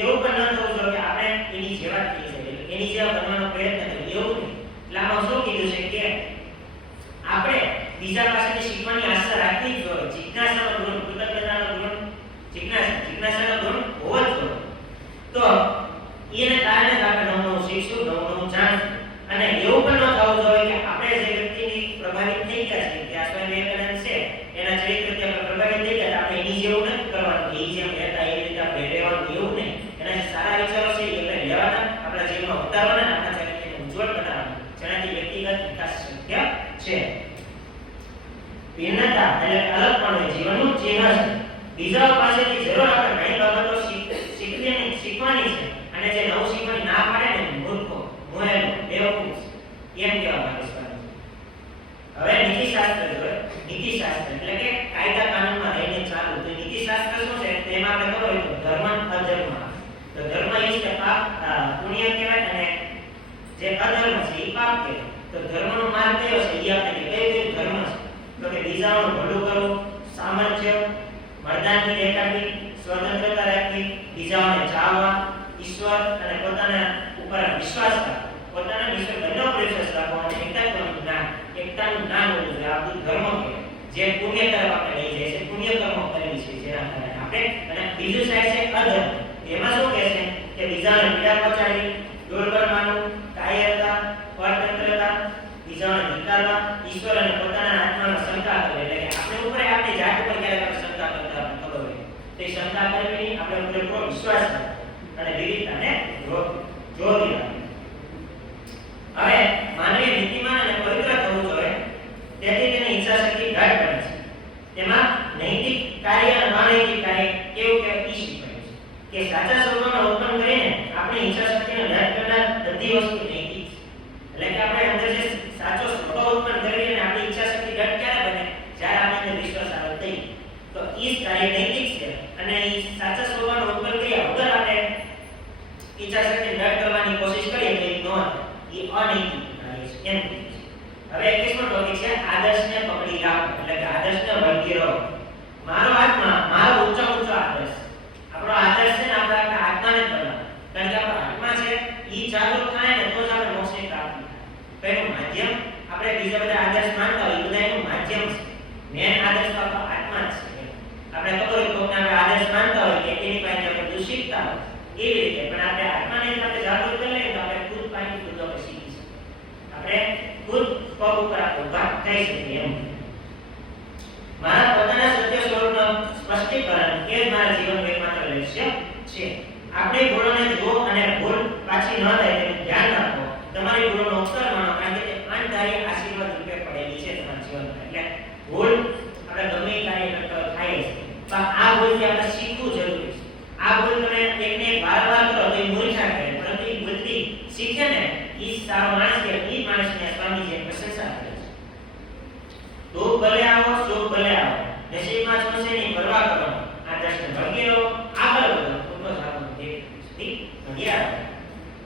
એવું પણ ન થવું જોઈએ કે આપણે એની જેવા જ થઈ જઈએ, એની જેવા બનવાનો પ્રયત્ન કરીએ, એવું નહીં. એટલે આમાં શું કીધું છે કે આપણે બીજા પાસેથી શીખવાની આશા રાખવી જ જોઈએ. જિજ્ઞાસાનો ગુણ, કૃતજ્ઞતાનો ગુણ, જિજ્ઞાસાનો ગુણ હોવો જ જોઈએ. તો એને કારણે જ આપણે નવું શીખશું, નવું જાણશું. અને એવું પણ ન થવું જોઈએ કે આપણે જે વ્યક્તિની પ્રભાવિત થઈ ગયા છે કે આ સ્વામી વિવેકાનંદ છે એના ચરિત્રથી આપણે પ્રભાવિત થઈ ગયા, આપણે એની જેવું નથી કરવાનું, એ જેમ રહેતા એ રીતે આપણે રહેવાનું, એવું નહીં. એના જે સારા વિચારો છે એ આપણે લેવાના, આપણા જીવનમાં ઉતારવાના, આપણા ચરિત્રને ઉજ્જવળ બનાવવાના, જેનાથી વ્યક્તિગત વિકાસ શક્ય છે. ભિન્નતા એટલે અલગપણું એ જીવનનું ચિહ્ન છે. બીજાઓ પાસેથી જરૂર આપણે ઘણી બાબતો શીખવાની છે અને જે નવું શીખવાની ના પાડે ને મૂર્ખો, મોહેલો, બેવકૂફ એમ કહેવા માંગે છે. હવે નીતિશાસ્ત્ર જોઈએ. નીતિશાસ્ત્ર એટલે કે કાયદા કાનૂનમાં રહીને ચાલવું. તો નીતિશાસ્ત્ર શું છે? તેમાં આપણે ખબર હોય તો ધર્મ અધર્મ. તો ધર્મ એ છે પાપ પુણ્ય કહેવાય અને જે અધર્મ છે એ પાપ કહેવાય. તો ધર્મનો માર્ગ કયો છે? એ આપણે કયો ધર્મ છે? તો કે બીજાઓનું ભલું કરવું, સામર્થ્ય, મર્દાનગી દેખાડવી, સ્વતંત્રતા રાખવી, બીજાઓને ચાહવા, ઈશ્વર અને પોતાના ઉપર વિશ્વાસ રાખવો, પોતાના ઈશ્વર બંને પર વિશ્વાસ રાખવો અને એકતાનું જ્ઞાન હોવું જોઈએ. આ બધું ધર્મ કહેવાય. જે પુણ્ય તરફ આપણે લઈ જાય છે, પુણ્ય કર્મો કરવી છે જેના કારણે આપણે. અને બીજું સાઈડ છે અધર્મ. એમાં શું કહે છે કે બીજાને પીડા પહોંચાડવી, દૂર કરવાનું, કાયરતા, પરતંત્રતા, બીજાને ધિક્કારવા, ઈશ્વર અને પોતાના આત્મામાં શંકા કરવી. એટલે કે આપણે ઉપર આપણી જાત ઉપર ક્યારેક આપણે શંકા કરતા આપણને ખબર હોય તો એ શંકા કરવી, આપણે ઉપર પૂરો વિશ્વાસ રાખવો અને વિવિધતાને જોવી રાખવી. હવે માનવીય નીતિમાન અને પવિત્ર થવું જોઈએ, તેથી તેની ઈચ્છાશક્તિ ઘટ બને છે. તેમાં નૈતિક કાર્ય અને અનૈતિક કાર્ય કેવું કે ઈ શીખવાય છે કે સાચા સ્વભાવનો ઉત્પન્ન કરીને આપણી ઈચ્છાશક્તિને ઘટ કરનાર બધી વસ્તુ નૈતિક છે. એટલે કે આપણે અંદર જે સાચો સ્વભાવ ઉત્પન્ન કરીએ અને આપણી ઈચ્છાશક્તિ ઘટ ક્યારે બને? જ્યારે આપણે અંદર વિશ્વાસ આવે થઈ. તો ઈ કાર્ય નૈતિક છે અને ઈ સાચા સ્વભાવનો ઉત્પન્ન કર્યા વગર આપણે ઈચ્છાશક્તિ ઘટ કરવાની કોશિશ કરીએ તો એ ન એ અનૈતિક કાર્ય છે એમ કહે છે. હવે 21મો ટોપિક છે આદર્શને પકડી રાખો. એટલે કે આદર્શને વળગી રહો. મારો આત્મા, મારો ઊંચો આદર્શ. આપણો આદર્શ છે ને આપણે આત્માને જ બનાવો. કારણ કે આપણો આત્મા છે ઈ જાગૃત થાય ને તો જ આપણે મોક્ષની પ્રાપ્તિ થાય. તો એનું માધ્યમ આપણે બીજા બધા આદર્શ માનતા હોય એ બધા એનું માધ્યમ છે. મેન આદર્શ તો આપણો આત્મા જ છે. આપણે ખબર હોય તો આપણે આદર્શ માનતા હોય કે એની પાસે આપણે બધું શીખતા હોય એવી રીતે, પણ આપણે આત્માને જ આપણે જાગૃત કરી લઈએ તો આપણે ખુદ પાણી ખુદ આપણે શીખી શકીએ. આપણે ખુદ પગ ઉપર આપણે ઊભા થઈ શકીએ એમ. મારા પોતાના સત્ય સ્વરૂપનો સ્પષ્ટીકરણ એ જ મારા જીવનનું એકમાત્ર લક્ષ્ય છે. આપણે ભૂલોને જુઓ અને ભૂલ પાછી ન થાય તેનું ધ્યાન રાખો. તમારી ભૂલોનો અવસર માનો, કારણ કે તે અણધારી આશીર્વાદ રૂપે પડેલી છે તમારા જીવનમાં. એટલે ભૂલ આપણે ગમે એ કાર્ય કરતા થાય છે, પણ આ ભૂલથી આપણે શીખવું જરૂરી છે. આ ભૂલ તમે એકને એક વારંવાર કરો તો એ મૂર્ખા કરે, પરંતુ એ ભૂલથી શીખે ને એ સારો માણસ કે એ માણસને સ્વામીજીએ પ્રશંસા કરે છે. દુઃખ ભલે આવો, સુખ ભલે આવો, નસીબમાં શું છે એની પરવા કરો. આ દર્શન વળગી રહો, આગળ વધો, તો સારું ભણ્યા.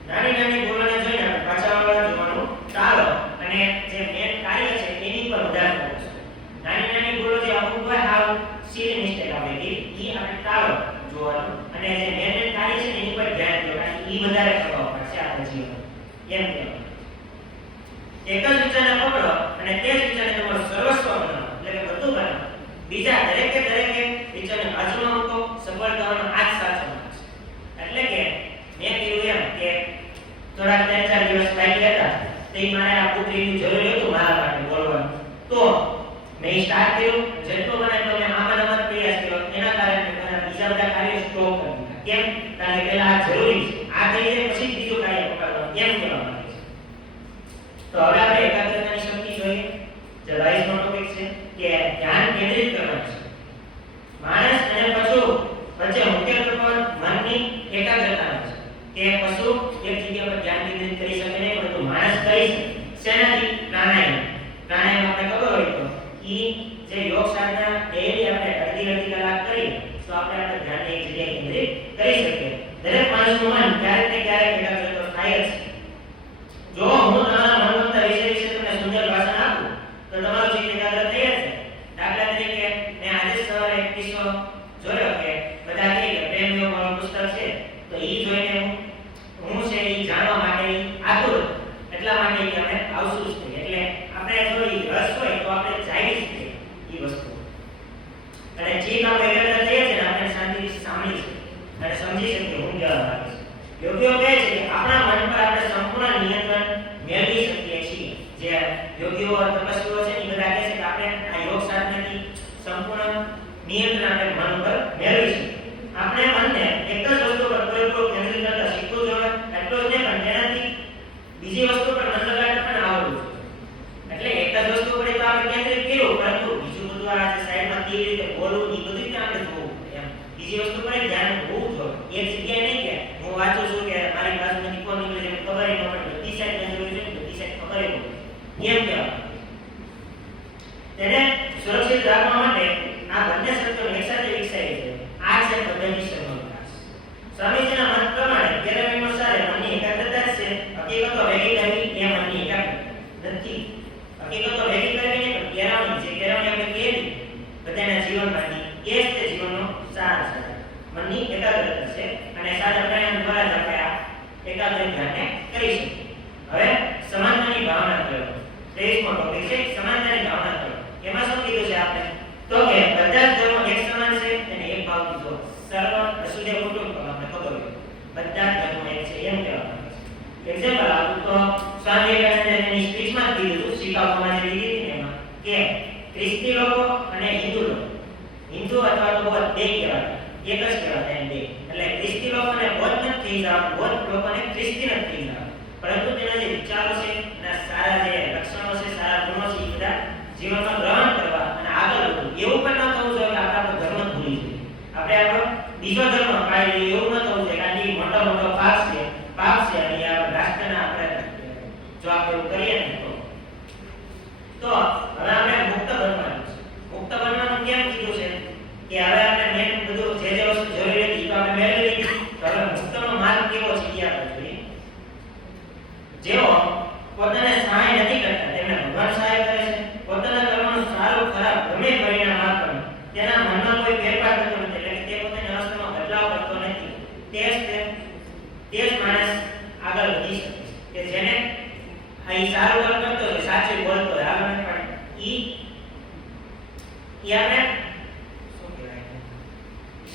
નાની નાની ભૂલોને જોઈને આપણે પાછા જોવાનું ટાળો અને જે મેન કાર્ય છે એની પર વધારે ફોકસ કરો. નાની નાની ભૂલો જે અમુક વાર હાવ સિલી મિસ્ટેક આવે એ આપણે ટાળો જોવાનું અને જે મેન કાર્ય છે એની પર ધ્યાન દો, કારણ કે એ વધારે પ્રભાવ પડશે આપણા જીવનમાં એમ કહેવાય. એક જ વિચારને પકડો અને તે જ વિચારને તમારું સર્વસ્વ બનાવો, એટલે કે બધું બનાવો. બીજા દરેકે વિચારને બાજુમાં મૂકો. સફળ થવાનો આ જ સાચો માર્ગ છે. એટલે કે મેં કીધું એમ કે થોડા 3-4 દિવસ બાકી હતા તો મારે આ બુક રિવ્યુ જરૂરી હતું મારા માટે બોલવાનું, તો મેં સ્ટાર્ટ કર્યું. જેટલું મને તો મેં આમાં પ્રયાસ કર્યો. એના કારણે મારા બીજા બધા કાર્યો સ્ટોપ કરી દીધા. કેમ? કારણ કે પહેલા આ જરૂરી છે, આ થઈ જાય પછી બીજું કાર્ય પકડવાનું એમ કહેવા માંગે છે. તો હવે આપણે એકાગ્રતાની શક્તિ જોઈએ. જે 22મો ટોપિક છે કે ધ્યાન કેન્દ્રિત કરવાનું છે. માણસ અને પશુ વચ્ચે મુખ્ય તફાવત મનની એકાગ્રતાનો છે. કે પશુ એક જગ્યા પર ધ્યાન કેન્દ્રિત કરી શકે નહીં, પરંતુ માણસ કરી શકે. શેનાથી? પ્રાણાયામ. પ્રાણાયામ આપણે ખબર હોય તો ઈ જે યોગ સાધના ડેઈલી આપણે અડધી કલાક કરીએ તો આપણે ધ્યાનને એક જગ્યાએ કેન્દ્રિત કરી શકીએ. દરેક માણસનું મન ક્યારેક ને ક્યારેક એકાગ્ર તો થાય જ છે. જો હું તમારા મનગમતા વિષય તમને સુંદર ભાષણ આપું તો તમારું ચિત્ત એકાગ્ર થઈ જશે. દાખલા તરીકે મેં આજે સવારે એક કિસ્સો જોયો કે બધા કહે કે પ્રેમ યોગ વાળું પુસ્તક છે તો ઈ જોઈને હું છે ઈ જાણવા માટે આતુર એટલા માટે કે અમે આવશું જ નહીં. એટલે આપણે થોડી રસ હોય તો આપણે જાણી શકીએ ઈ વસ્તુ. અને જે કામ એકાગ્ર થઈ છે ને આપણે શાંતિથી સાંભળી શકીએ અને સમજી શકીએ હું કહેવા માંગુ છું. યોગીઓ કહે છે કે આપણા મન પર આપણે સંપૂર્ણ નિયંત્રણ મેળવી શકીએ છીએ. જે યોગીઓ તપસ્વીઓ છે એ બધા કહે છે કે આપણે આ યોગ સાધનાથી સંપૂર્ણ નિયંત્રણ આપણે મન પર મેળવીશું. આપણે મનને એક જ વસ્તુ પર પૂરેપૂરું કેન્દ્રિત કરતા શીખવું જોઈએ. એટલું જ નહીં પણ તેનાથી બીજી વસ્તુ પર મન લગાડતા પણ આવડવું જોઈએ. એટલે એક જ વસ્તુ પર તો આપણે કેન્દ્રિત કર્યું પરંતુ બીજું બધું આ જે સાઈડમાં કેવી રીતે બોલવું એ બધું રીતે આપણે જોવું એમ બીજી વસ્તુ પર ધ્યાન હોવું જોઈએ. એક જગ્યાએ નહીં કે હું વાંચું છું કે મારી બાજુમાંથી કોણ નીકળે છે ખબર ન પડે બધી સાઈડ નજર હોય છે બધી સાઈડ ખબર ન પડે એમ કહેવાય. તેને સુરક્ષિત રાખવા માટે આ બંને શબ્દો એકસાથે વિકસાવી છે. આ છે પદ્ધતિસરનો વિકાસ. સ્વામીજીના મત પ્રમાણે પિરામિડનો સાર મનની એકાગ્રતા છે. હકીકતો ભેગી કરવી એ મનની એકાગ્રતા નથી. હકીકતો ભેગી કરવી નહીં પણ કેળવણી છે. કેળવણી આપણે કેવી બધાના જીવનમાંથી એ જ તે જીવનનો સાર છે. મનની એકાગ્રતા છે અને સારા પ્રાણાયામ દ્વારા જ આપણે આ એકાગ્ર ધ્યાનને કરી શકીએ. હવે સમાનતાની ભાવના કરો. 23મો ટોપિક છે સમાનતાની ભાવના કરો. એમાં શું કીધું છે આપણે તો કે બધા જ ધર્મો એક સમાન છે અને એક ભાવ કીધો. સર્વ વસુદેવ કુટુંબકમ આપણે ખબર હોય બધા જ ધર્મો એક છે એમ કહેવામાં આવે છે. એક્ઝામ્પલ આપું તો સ્વામી વિવેકાનંદે એની સ્પીચમાં જ કીધું હતું શિકાગોમાં જે લીધી હતી એમાં કે ખ્રિસ્તી લોકો અને હિન્દુ લોકો હિન્દુ અથવા તો બૌદ્ધ બે કહેવાતા એક જ કહેવાતા એમ બે. એટલે ખ્રિસ્તી લોકોને બૌદ્ધ નથી થઈ જવાનું બૌદ્ધ લોકોને ખ્રિસ્તી નથી થઈ જવાનું પરંતુ તેના જે વિચારો છે એના સારા જે લક્ષણો છે સારા ગુણો છે એ બધા જીવનમાં ગ્રહણ કરવા અને આગળ વધવું. એવું પણ ન થવું જોઈએ કે આપણે આપણો ધર્મ ભૂલી જઈએ. આપણે આપણો બીજો ધર્મ પાળી લઈએ એવું ન થવું જોઈએ કારણ કે મોટો મોટો પાપ છે અને આ રાષ્ટ્રના આપણે જો આપણે એવું કરીએ ને તો હવે આપણે મુક્ત બનવાનું છે. મુક્ત બનવાનું કેમ કીધું છે કે હવે આપણે મેન બધું જે જે વસ્તુ જરૂરી હતી તો આપણે મેળવી લીધી. તો હવે મુક્તનો માર્ગ કેવો છે એ આપણે જોઈએ. જેઓ પોતાને સહાય નથી કરતા તેમને ભગવાન સહાય કરે છે. પોતાના કર્મનું સારું ખરાબ ગમે પરિણામ આપવાનું તેના મનમાં કોઈ ફેરફાર થતો નથી. એટલે તે પોતાની અવસ્થામાં બદલાવ કરતો નથી. તે જ માણસ આગળ વધી શકે છે કે જેને અહીં સારું કામ કરતો હોય સાચું બોલતો હોય આગળ નથી પણ ઈ આપણે શું કહેવાય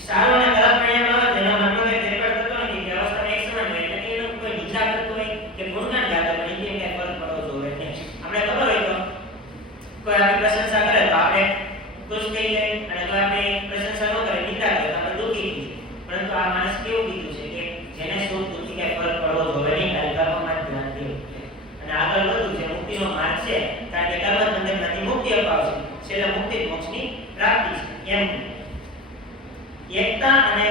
સારું અને ખરાબ પરિણામ આવે તેના મનમાં કોઈ ફેરફાર થતો નથી. તે અવસ્થામાં એક સમાન હોય એટલે કે એનો કોઈ નિંદા કરતો હોય કે ગુણગાન ગાતો હોય એની કઈ ફરક પડવો જોઈએ નહીં. આપણે ખબર હોય તો કોઈ આપણી પ્રશંસા કરે તો આપણે ખુશ થઈ જાય અને કોઈ આપણી પ્રશંસા ન કરે નિંદા કરે તો આપણે દુઃખી થઈ જાય. પરંતુ આ માણસ કેવું કીધું છે કે જેને સુખ દુઃખી કઈ ફરક પડવો જોઈએ નહીં ખાલી કર્મમાં જ ધ્યાન દેવું અને આગળ વધવું છે. મુક્તિનો માર્ગ છે કારણ કે કર્મ બંધનમાંથી મુક્તિ અપાવશે. છેલ્લે મુક્તિ મોક્ષની પ્રાપ્તિ છે એમ. એકતા અને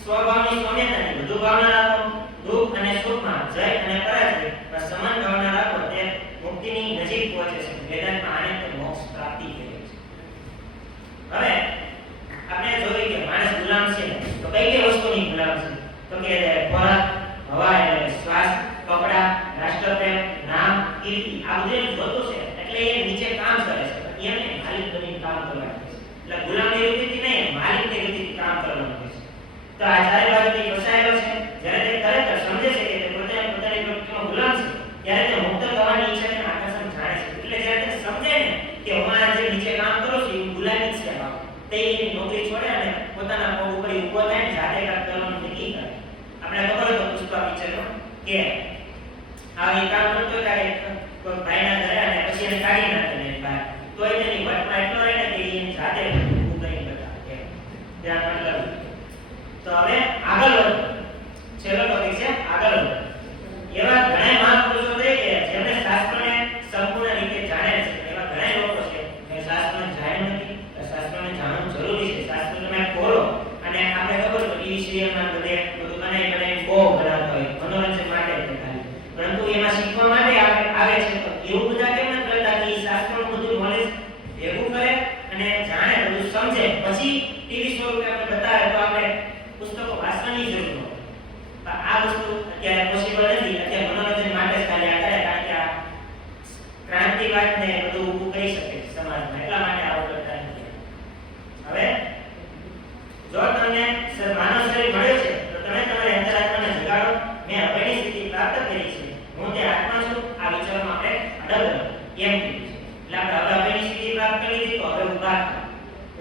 સ્વભાવની સૌમ્યતાની વધુ ભાવના રાખો. દુઃખ અને સુખમાં જય અને પરાજય સમાન ભાવના રાખો તે મુક્તિની નજીક પહોંચે છે. વેદાંતમાં આને તો મોક્ષ પ્રાપ્તિ કહેવાય છે. હવે આપણે જોઈએ કે માણસ ગુલામ છે તો કઈ કઈ વસ્તુની ગુલામ છે તો કે ખોરાક હવા એટલે શ્વાસ કપડા રાષ્ટ્રપ્રેમ નામ કીર્તિ આ બધું જોતું છે એટલે એ નીચે કામ કરે છે. એને માલિક બનીને કામ કરવાનું છે. એટલે ગુલામની વૃત્તિથી નહીં માલિકની વૃત્તિથી કામ કરવાનું છે. તો આ ચારે બાજુથી ફસાયેલો છે. જ્યારે તે ખરેખર સમજે છે કે તે પોતાની પ્રવૃત્તિનો ગુલામ છે ત્યારે તે મુક્ત થવાની ઈચ્છાને આકર્ષણ જાણે છે. એટલે જ્યારે તે સમજે ને કે હું આ જે નીચે કામ કરું છું એ ગુલામી છે બાપ તે એની નોકરી છોડે અને પોતાના પગ ઉપર ઊભો થાય ને જાતે કામ કરવાનું નક્કી કરે. આપણે ખબર હોય તો પુષ્પા પિક્ચરમાં કે આ એ કામ કરતો ત્યારે કોઈ ભાઈના ઘરે અને પછી એને કાઢી નાખે ને બહાર તો એની વટમાં એટલો રહે ને કે એની જાતે ઊભું કરીને બતાવે ત્યાં મતલબ. તો હવે આગળ વધો. છેલ્લો ટોપિક છે આગળ વધો. એવા ઘણા મહાપુરુષો છે કે જેમણે શાસ્ત્રને સંપૂર્ણ રીતે જાણે છે. એવા ઘણા લોકો છે કે શાસ્ત્રને જાણ્યું નથી. શાસ્ત્રને જાણવું જરૂરી છે. શાસ્ત્ર તમે ખોલો અને આપણે ખબર તો ટીવી સિરિયલમાં બધું બનાવી બહુ બનાવતા હોય મનોરંજન માટે ખાલી પરંતુ એમાં શીખવા માટે આવે છે તો એવો પછી ટીવી સ્વરૂપે આપણે બતાવે તો આપણે પુસ્તકો વાંચવાની જરૂર ન હોય. પણ આ વસ્તુ અત્યારે પોસિબલ નથી. અત્યારે મનોરંજન માટે જ ખાલી આ કરે, કારણ કે આ ક્રાંતિવાદને બધું ઊભું કરી શકે છે સમાજમાં, એટલા માટે આવું કરતા નથી. હવે જો તમને માનવ શરીર મળ્યો છે તો તમે તમારી અંતરાત્માને જગાડો. મેં અભયની સ્થિતિ પ્રાપ્ત કરી છે, હું તે આત્મા છું. આ વિચારમાં આપણે અડગ રહો એમ કીધું છે. એટલે આપણે હવે અભયની સ્થિતિ પ્રાપ્ત કરી દીધી તો હવે ઊભા થાઓ,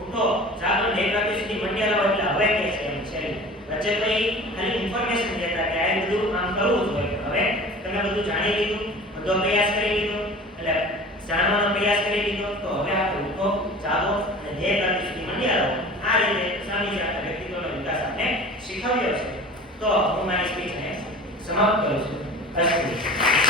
ઉઠો, જાગો, દેહ પ્રકૃતિ સુધી મંડ્યા રહો. એટલે હવે કે છે એમ છે વચ્ચે તો એ ખાલી ઇન્ફોર્મેશન દેતા કે આ બધું આમ કરવું જ હોય. હવે તમે બધું જાણી લીધું, બધો પ્રયાસ કરી લીધો, એટલે જાણવાનો પ્રયાસ કરી લીધો, તો હવે આપણે ઉઠો, જાગો અને દેહ પ્રકૃતિ સુધી મંડ્યા રહો. આ રીતે સ્વામીજી આપણા વ્યક્તિત્વનો વિકાસ આપણે શીખવ્યો છે. તો હું મારી સ્પીચને સમાપ્ત કરું છું. અસ્તુ.